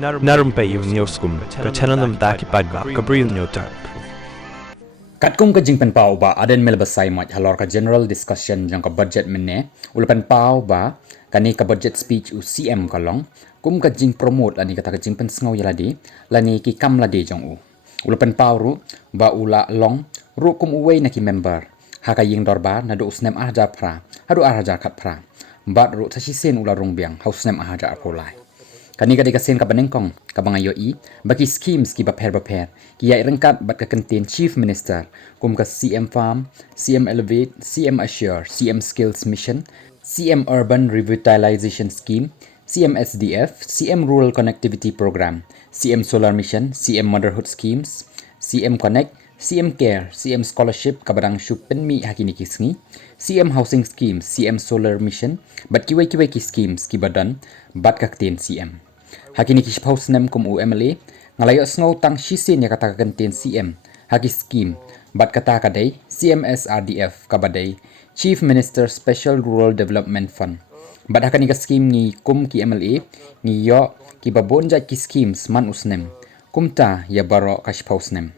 Na Rympei U ka channel daki paidbah Bri U Hynñiewtrep. Katkum ka jing Pynpaw ba Ardent melbasai mat halor ka general discussion jang ka budget menne ul Pynpaw ba kani ka budget speech u CM kalong kum ka jing promote lani kata ka jing pensngau yaladi lani ki kam ladi jong u ul Pynpaw ru ba ula long ru kum uwei na ki member haka ying dorba na do usnem ahja pra hadu ahja khat pra bat ru tashi sen ula rongbiang hausnem ahja apolai kani ka dikasen ka banengkong ka bangayo i baki schemes ki baper ki ya rengkat bat ka contain chief minister kum ka CM farm CM elevate CM assure CM skills mission CM urban revitalization scheme CM SDF CM rural connectivity program CM solar mission CM motherhood schemes CM connect CM care CM scholarship ka badang shupen mi hakini kisngi CM housing scheme CM solar mission bat kiwai ki schemes ki badan bat ka contain CM Hakini kish post nem kum UMLA ngalayo sngow tang shisin ya kata contain CM haki scheme bat kata kadai CMSRDF kabadai Chief Minister Special Rural Development Fund bat hakani ka scheme ni kum ki MLA ni yo ki babonja ki schemes man usnem kumta ya baroh kash post nem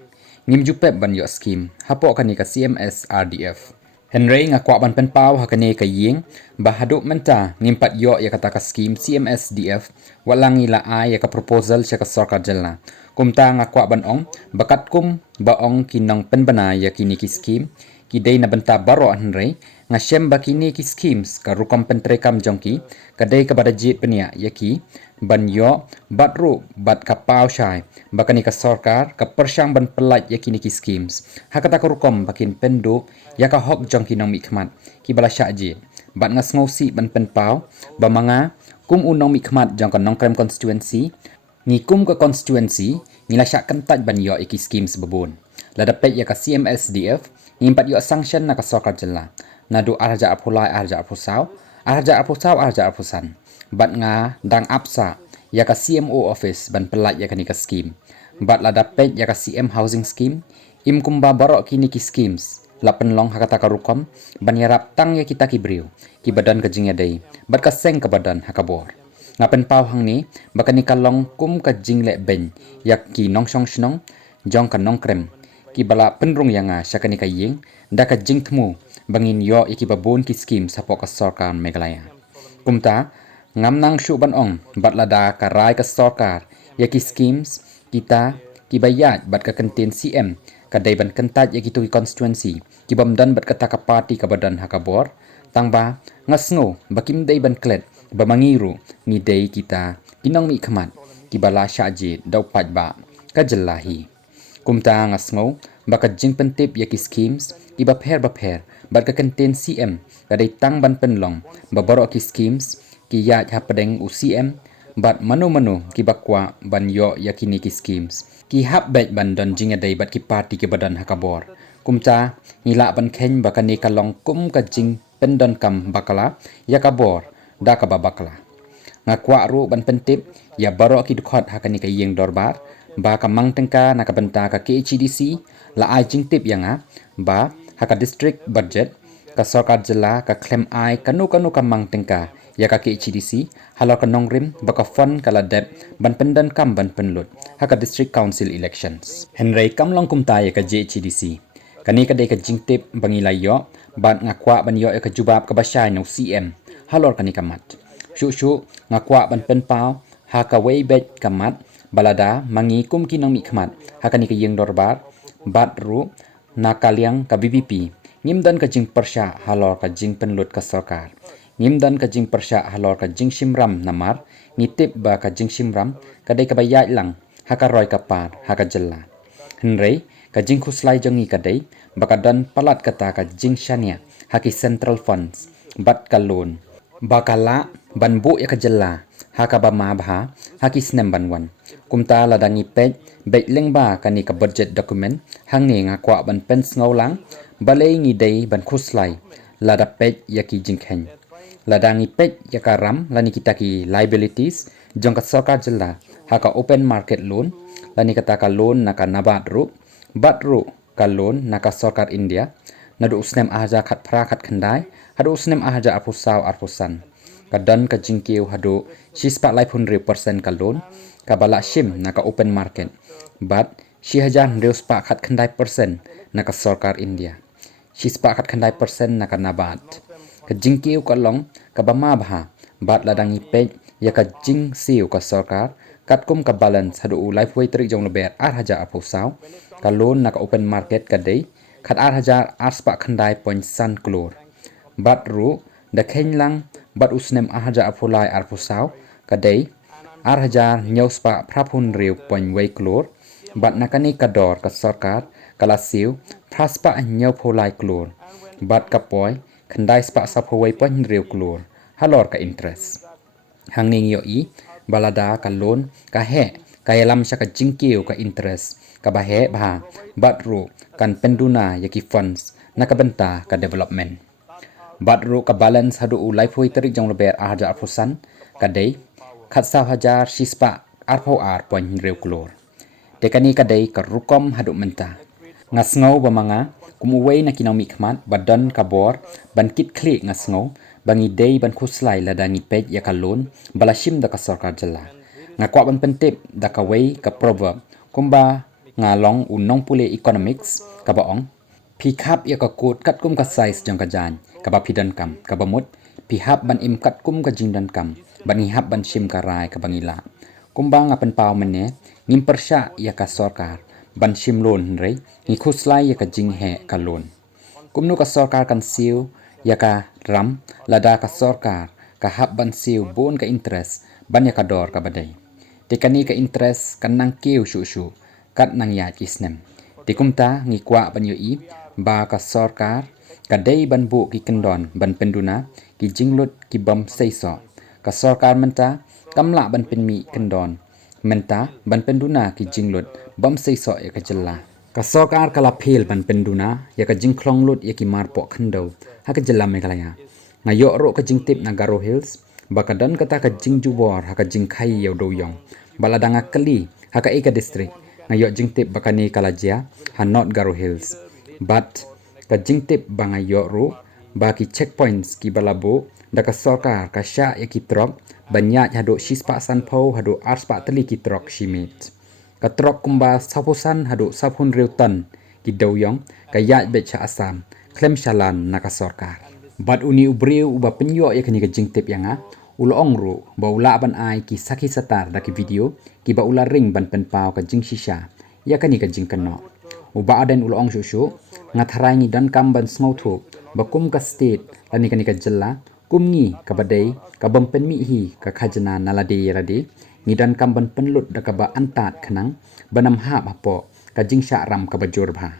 ngim jupep ban yo scheme hapo kani ka CMSRDF Henry nga kwa ban Pynpaw hakane ka ying bahaduk menta ngimpat yo ya kata ka scheme CMSDF walangi la ya ka proposal siya ka sorkar jala kumta nga kwa ban ong bakat kum baong kinong penbana ya kini ki scheme ki day nabynta baroh Henry nga shem bakini ki schemes ka rukom pentrekam jongki ka day ka badajit penia ya ki ban yo batru bat ka paw shai bakani ka sorkar ka persyang ban pelat ya kini ki schemes hakata ka rukom bakin pendo ya ka hok jong kinong mikmat ki bala syaji bat nga sngosi ban Pynpaw ba manga kum unong mikmat jong ka nongkrem constituency ni kum ka constituency ngila syak kentat ban yo iki schemes babon ladapet ya ka CMSDF ngimpat yo sanction na ka sorkar jela nadu arja apulai arja apusaw arja apusan bat nga dang apsa ya ka CMO office ban pelat ya kani ka scheme bat ladapet ya ka CM housing scheme im kumba baroh kini ki schemes la penlong hakata ka rukom ban yarap tang ya kita ki Bri U ki badan ka jing yadai bat ka seng ka badan hakabor nga Pynpaw hang ni bakani ka long kum ka jing le ben yak ki nong shong shnong jong ka nong krem ki bala penrung yang sya kani ka ying da ka jing tmu bangin yo iki babon ki scheme sapo ka sorkar Meghalaya kumta ngam nang shu ban ong bat lada ka rai ka sorkar ya ki schemes kita ki bayat bat ka contain CM kadai ban kentat ya ki constituency ki bamdan bat kata ka party ka badan hakabor tangba ngasngo bakim dai ban klet bamangiru ni dai kita kinong mi khamat ki bala syaji dau paidbah ka jelahi kumta ngasngo baka jing pentip ya ki schemes ki baper bat ka contain CM kadai tang ban penlong babaro ki schemes ki ya hapadeng UCM bat manu ki bakwa ban yo yakini ki schemes ki hap bet ban don jinga dai bat ki party ki badan hakabor kumta ngila ban khen bakani kalong kum ka jing pendon kam bakala yakabor da ka babakla ngakwa ru ban pentip ya baroh ki dukhot hakani ka yeng dorbar ba ka mangtengka na ka benta ka KHDC la ai jing tip yanga ba haka district budget ka sorkar jela ka claim ai kanu ka mangtengka ya ka KHDC halor ka nongrim baka fund kala dep ban pendan kam ban penlut haka district council elections Henry kamlong kumta ya ka JHDC kani ka de ka jingtip bangilay yo ban ngakwa ban yo ka jubab ka basyay no CM halor kani kamat shu ngakwa ban Pynpaw haka way bet kamat balada mangi kum kinong mikmat haka ni ka yeng dorbar bat ru nakaliang ka BBP ngimdan ka jing persya halor ka jing penlut ka sorkar ngimdan ka jing persya halor ka jing shimram namar ngitip ba ka jing shimram kadai ka bayat lang haka roy ka par haka jella Henry ka jing khuslai jongi kadai baka dan palat kata ka jing shania haki central funds bat ka loan bakala banbu ya ka jella haka ba mabha haki snem banwan kumta ladangi pej bet lengba kani ka budget document hangi ngakwa ban pens ngaulang balei ngi dei ban khuslai lada pej yaki jing khen ladangi pej yaka ram lani kita ki liabilities jong ka sorkar jela haka open market loan lani kata ka loan naka nabat ru bat ru ka loan naka sorkar India nadu usnem ahaja khat pra khat khandai hadu usnem ahaja apusaw arpusan kadan ka jingkiu hadu shi spak lai phun 100% ka loan ka bala shim na ka open market but shi hajar reu spak khat khandai persen na ka sorkar India shi spak khat khandai persen na ka nabat ka jingkiu ka long ka bama bha bat ladangi pe ya ka jing siu ka sorkar kat kum ka balance hadu life way trik jong leber 8,000 apu saw ka loan na ka open market ka dei khat 8,000 spak khandai point san klor bat ru da khen lang bat usnem 8,000 apulai arpu saw ka dei 8,000 nyau spak prapun riu point way klor bat nakani kador ka sorkar kala siu praspa nyau pulai klor bat kapoy khandai spak sapawai point riu klor halor ka interest hangning yo I balada ka loan ka he ka yalam sya ka jingkiu ka interest ka bahe bha batru kan penduna yaki funds na ka benta ka development batru ka balance hadu life way tarik jong leber aja apusan ka dei khat saw hajar shispa arpau ar point reu klor dekani ka dei ka rukom hadu menta ngasngau bamanga kumuwei na kinomi khmat badan ka bor ban kit klik ngasngau bangi dei ban khuslai ladangi pej ya kalon balashim da ka sorkar jala ngakwa ban pentip da ka wei ka proverb kumba ngalong unong pule economics ka baong pi khap ya ka kut kat kum ka size jong ka jan ka ba pidan kam ka bamut pi hap ban im kat kum ka jingdan kam ban hap ban shim ka rai ka bangila kumba ngapen paw mene ngim persya ya ka sorkar ban shim lon rei ngi khuslai ya ka jing he ka lon kumnu ka sorkar kan siu ya ka ram lada ka sorkar ka hab ban siu bon ka interest ban ya ka dor ka badai tekani ka interest kan nang kiu shu shu kat nang ya kisnem tikumta ngi kwa ban yo I ba ka sorkar ka dei ban bu ki kendon ban penduna ki jinglut ki bam seiso ka sorkar menta kamla ban penmi kendon menta ban penduna ki jinglut bam seiso ya ka jella ka sorkar kala phil ban penduna ya ka jingklong lut ya ki marpo khando ha ka jella me kalaya ngayo ro ka jingtip na garo hills bakadan kata ka jingjuwar ha ka jingkhai yo doyong baladanga kali ha ka eka district ngayo jingtip bakani kalajia ha not garo hills but ka jingtip bangayo ro baki checkpoints ki balabo da ka sorkar ka sha ya ki trok banya hado shispa sanpho hado arspa tali ki trok shimit ka trok kumba sapusan hado sapun reutan ki doyong ka ya becha asam klem shalan na ka sorkar bat uni ubriu uba penyo ya kani ka jingtip yanga ulong ru ba ula ban ai ki saki satar da ki video ki ba ula ring ban Pynpaw ka jing shisha ya kani ka jing kano uba aden ulong shushu ngatharai ngi dan kam ban smau thu ba kum ka state lani kani ka jella kumngi ka badai ka bam penmi hi ka khajana nalade rade ngi dan kam ban penlut da ka ba antat khanang banam ha bapo ka jing sha ram ka bajur bha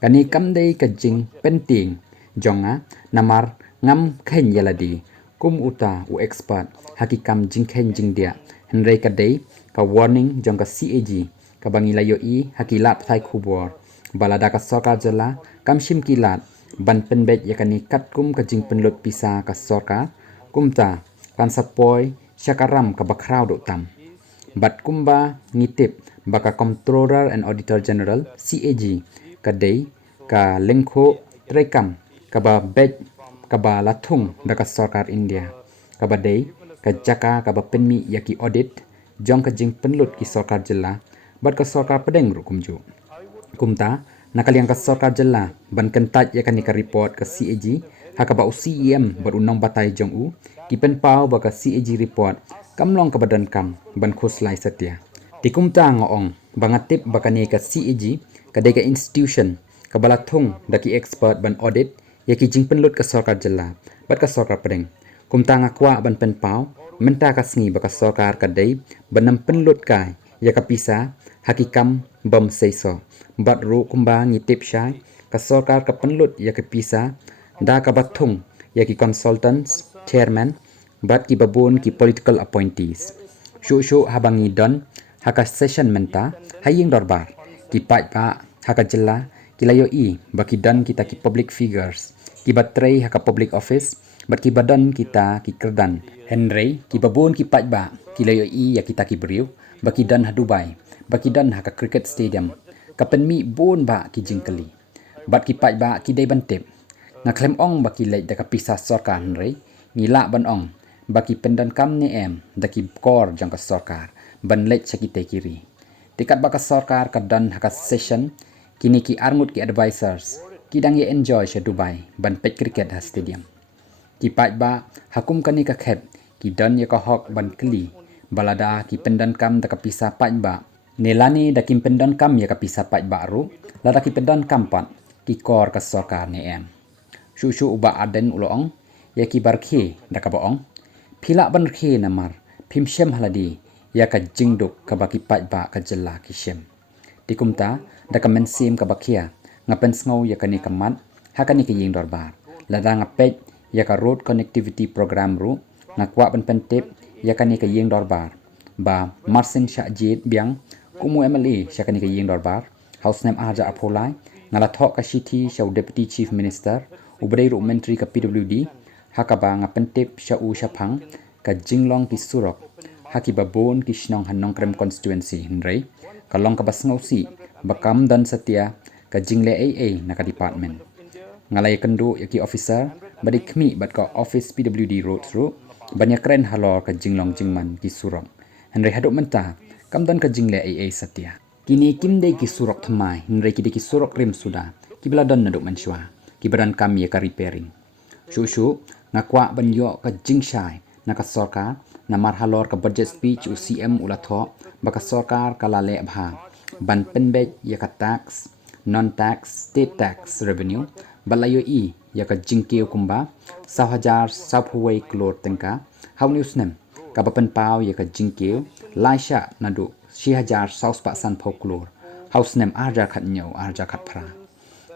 kani kam dei ka jing penting jonga namar ngam khen yaladi kum uta u expert hakikam jing khen jing dia henrei ka dei ka warning jong ka CAG ka bangila yo I hakilat thai khubor balada ka sorkar jala kamshim kilat ban penbet yakani kat kum ka jing penlut pisa ka sorkar kumta kan sapoy syakaram ka bakrau do tam bat kumba ngitip baka comptroller and auditor general CAG ka dei ka lengkho trekam kaba bet kaba lathung daka sorkar India kaba dei ka jaka kaba penmi yaki audit jong ka jing penlut ki sorkar jela bat ka sorkar pedeng ru kumju kumta nakaliang ka sorkar jela ban kentat yakani ka report ka CAG hakaba UCEM bat unong batai jong u ki Pynpaw ba ka CAG report kamlong ka badan kam ban khuslai satya tikumta ngoong bangatip bakani ka CAG ka dei ka institution ka balathung daki expert ban audit yaki jing penlut ka sorkar jela bat ka sorkar pedeng kumta ngakwa ban Pynpaw menta ka sngi ba ka sorkar ka dei banam penlut kai ya ka pisa hakikam bam seiso bat ru kumba ngitip syai ka sorkar ka penlut ya ka pisa da ka bathung yaki consultants chairman bat ki babun ki political appointees shu habangi don haka session menta haying dorbar ki paidbah haka jela kilayo I baki dan kita ki public figures ki batrei haka public office bat ki badan kita ki kerdan henrei ki babun ki paidbah kilayo I ya kita ki Bri U baki dan ha Dubai baki dan haka cricket stadium kapenmi bon ba ki jingkali bat ki paidbah ki dei bantep ngaklem ong baki lej da ka pisa sorkar henrei ngila ban ong baki pendan kam ne em daki kor jang ka sorkar ban let chaki te kiri tikat baka sorkar ka dan haka session kini ki arngut ki advisors kidang ye enjoy she Dubai ban pet cricket ha stadium ki paidbah hakum kani ka khep ki dan ye ka hok ban kli balada ki pendan kam da ka pisa paidbah nelani da kim pendan kam ye ka pisa paidbah ru lada ki pendan kam pat ki kor ka sorkar ne em shu Bah Ardent ulong ya ki barkhi da ka boong phila ban khe namar phim shem haladi ya ka jingduk ka baki paidbah ka jella ki shem tikumta da ka mensim ka bakia ngapen sngow ya ka ni kamat hakani ki ying dorbar lada ngapet ya ka road connectivity program ru ngakwa ban pentep ya ka ni ka ying dorbar ba marsin shajid biang kumu MLA sya ka ni ka ying dorbar house name aja apolai ngala thok ka city shaw deputy chief minister ubrai ru menteri ka PWD hakaba ngapentep sya u syapang ka jinglong ki surok haki babon ki shnong hanong krem constituency hnrei kalong ka basngausi bakam dan setia ka jingle AA naka department ngalai kendu yaki officer badi khmi bat ka office PWD road ru banyak kren halor ka jinglong jingman ki surok hnrei haduk menta kam dan ka jingle AA setia kini kimde ki surok thamai hnrei ki surok rim suda kibla dan naduk menshwa kibaran kam ye ka repairing shu ngakwa ban yo ka jingshai naka sorkar namar halor ka budget speech u CM ulatho baka sorkar kala le bha ban penbet ya ka tax non tax state tax revenue balayo ya ka jingkeu kumba 10,000 saphuwei klor tengka how news nem ka Pynpaw ya ka jingkeu laisha nadu 6,000 saus pa san folklore house nem arja khat nyau arja khat phra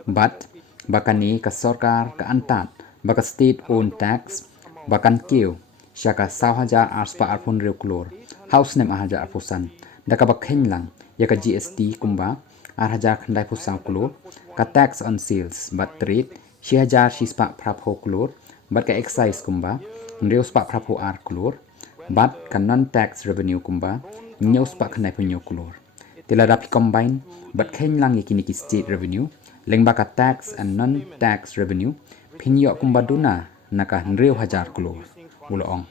but bakani ka sorkar ka antat baka state owned tax bakan keu syaka 10,000 arspa arpun reklor house nem arja arpusan daka bakhen lang ya ka GST kumba arja khandai pusang klor ka tax on sales but trade 6,000 shispa prapo klor but ka excise kumba ndeus pa prapo ar klor but ka non tax revenue kumba nyeus pa khandai punyo klor tila dapi combine but khen lang yakini ki state revenue lengba ka tax and non tax revenue pinyo kumba duna naka 1,000 klor ulong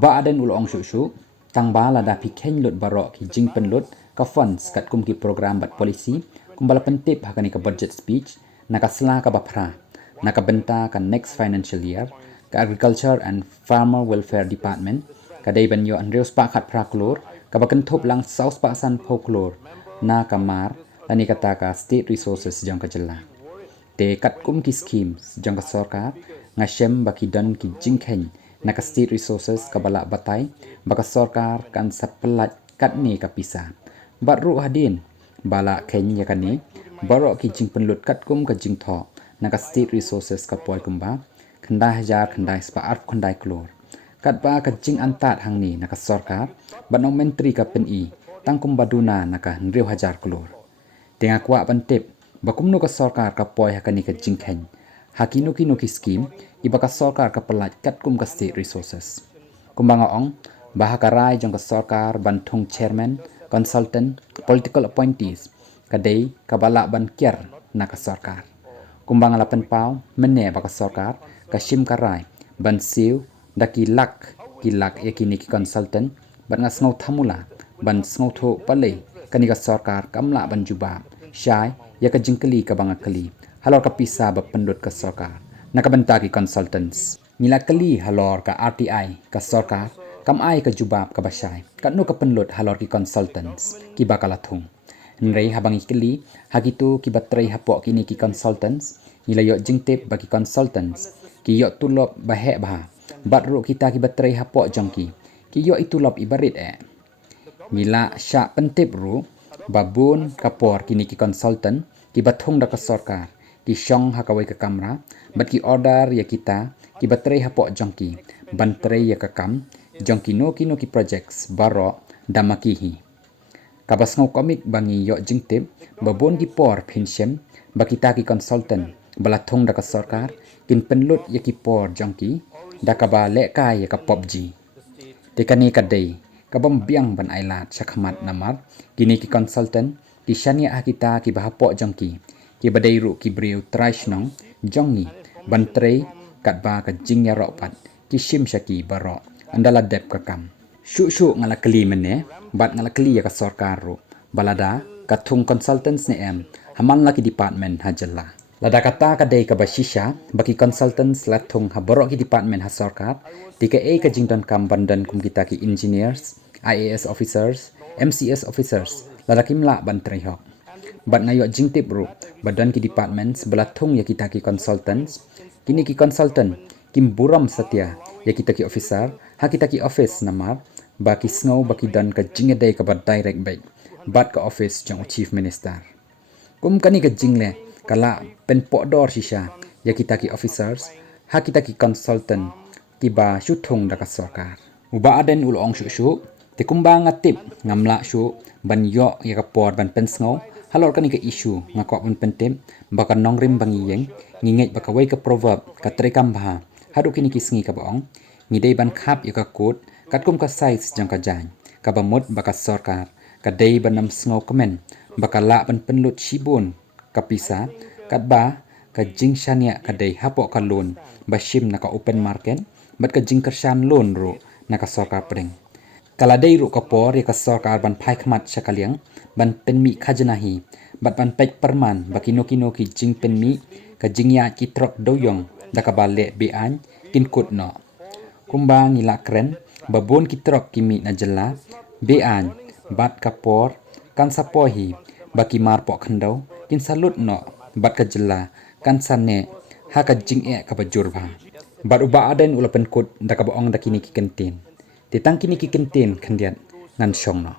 Bah Ardent ulong shu tangba la dapi khen lut baroh ki jingpen lut ka funds kat kum ki program bat policy kumbala pentip hakani ka budget speech naka sla ka bapra naka benta ka next financial year ka agriculture and farmer welfare department ka dei banyo andreus pa khat pra klor ka bakan thop lang south pa san folklore na kamar lani kata ka state resources jang ka jella te kat kum ki schemes jang ka sorkar ngashem baki dan ki jingkhen naka state resources ka bala batai baka sorkar kan sapelat kat ni ka pisa baru hadin bala khen ya kani baroh ki jingpen lut kat kum ka jingtho naka state resources ka poi kumba khandai hajar khandai spa arf khandai klor kat ba ka jing antat hangni naka sorkar banong menteri ka PNI tangkum baduna naka 1,000 klor tenga kwa pantip bakumno ka sorkar ka poi hakani ka jingkhen hakino ki scheme ibaka sorkar ka pelat kat kum ka state resources kumbanga ong bahakarai jong ka sorkar bantung chairman consultant political appointees kadai kabala ban kier na ka sorkar kumbang la Pynpaw mene baka sorkar ka shim karai ban siu daki lak yakini ki consultant ban ngasngau thamula ban sngow tho palei kani ka sorkar kamla ban juba shai ya ka jingkali ka banga kali halor ka pisa ba pendut ka sorkar nakabenta ki consultants nila kali halor ka RTI ka sorkar kam ai ka jubab ka basai kanu ka penlut halor ki consultants ki bakalathung nrei habang ikli hagitu ki batrei hapok kini ki consultants nila yo jingtep bagi consultants ki yo tulop bahe bah batru kita ki batrei hapok jongki ki yo itulop ibarit nila sya pentip ru babun kapor kini ki consultant ki bathung da ka sorkar ki syong hakawai ka kamera bat ki order ya kita ki batrei hapok jongki bantrei ya ka kam jongki no ki projects baroh damakihi kabasngau komik bangi yo jingtip babon ki por phinshem bakita ki consultant balathung da ka sorkar kin penlut ya ki por jongki da ka ba leka ya ka PUBG tekani kadai kabam biang ban ailat sakhamat namar kini ki consultant ki shania akita ki bahapok jongki ki badai ru ki Bri U jongi bantrei kat ba ka jingya ropat ki shim shaki baroh andala dep kakam. Syuk ngala keli mene, bat ngala keli ya ka sorkar ro. Balada katung consultants ne haman laki department hajalla. Lada kata kadai ka basisha baki consultants latung ha baroh ki department ha sorkar, tika ka jington kam bandan kum kita ki engineers, IAS officers, MCS officers, lada kimla ban trihok. Bat ngayok jingtip ro, badan ki departments belatung ya kita ki consultants, kini ki consultant kim buram satya ya kita ki officer, ha kita ki office namar, baki snow baki dan ka jingedai ka bat direct baik, bat ka office jong chief minister. Kum kani ka jingle kala Pynpaw dor shisha ya kita ki officers, ha kita ki consultant tiba syutung da ka sorkar. Bah Ardent ulong syuk te kumba ngatip ngamla syuk ban yok ya ka por ban pensngau halor kani ka isu ngakok ban pentip baka nongrim bangiyeng ngingej baka wai ka proverb ka trekam bah hadu kini kisngi ka baong ngidei ban khap ya ka kut katkum ka size jang ka jang ka bamut baka sorkar ka dei banam sngo komen baka la ban penlut shibun ka pisa kat ba ka Kyrshan ya ka dei hapok ka loan bashim na ka open market bat ka Kyrshan loan ro na ka sorkar pring kala dei ro ka por ya ka sorkar ban phai khmat sakaliang ban penmi khajanahi bat ban pek perman baki noki jing penmi ka jingya ki trok doyong da ka baleh bean kin kut no kumba ngila kren babon ki trok kimi na jela bean bat ka por kan sapohi baki mar pok khandau kin salut no bat ka jela kan sanne ha ka jing ka bajur ba bat Bah Ardent ulapen kut da ka baong da kini ki kentin titang kini ki kentin khandiat ngan syong no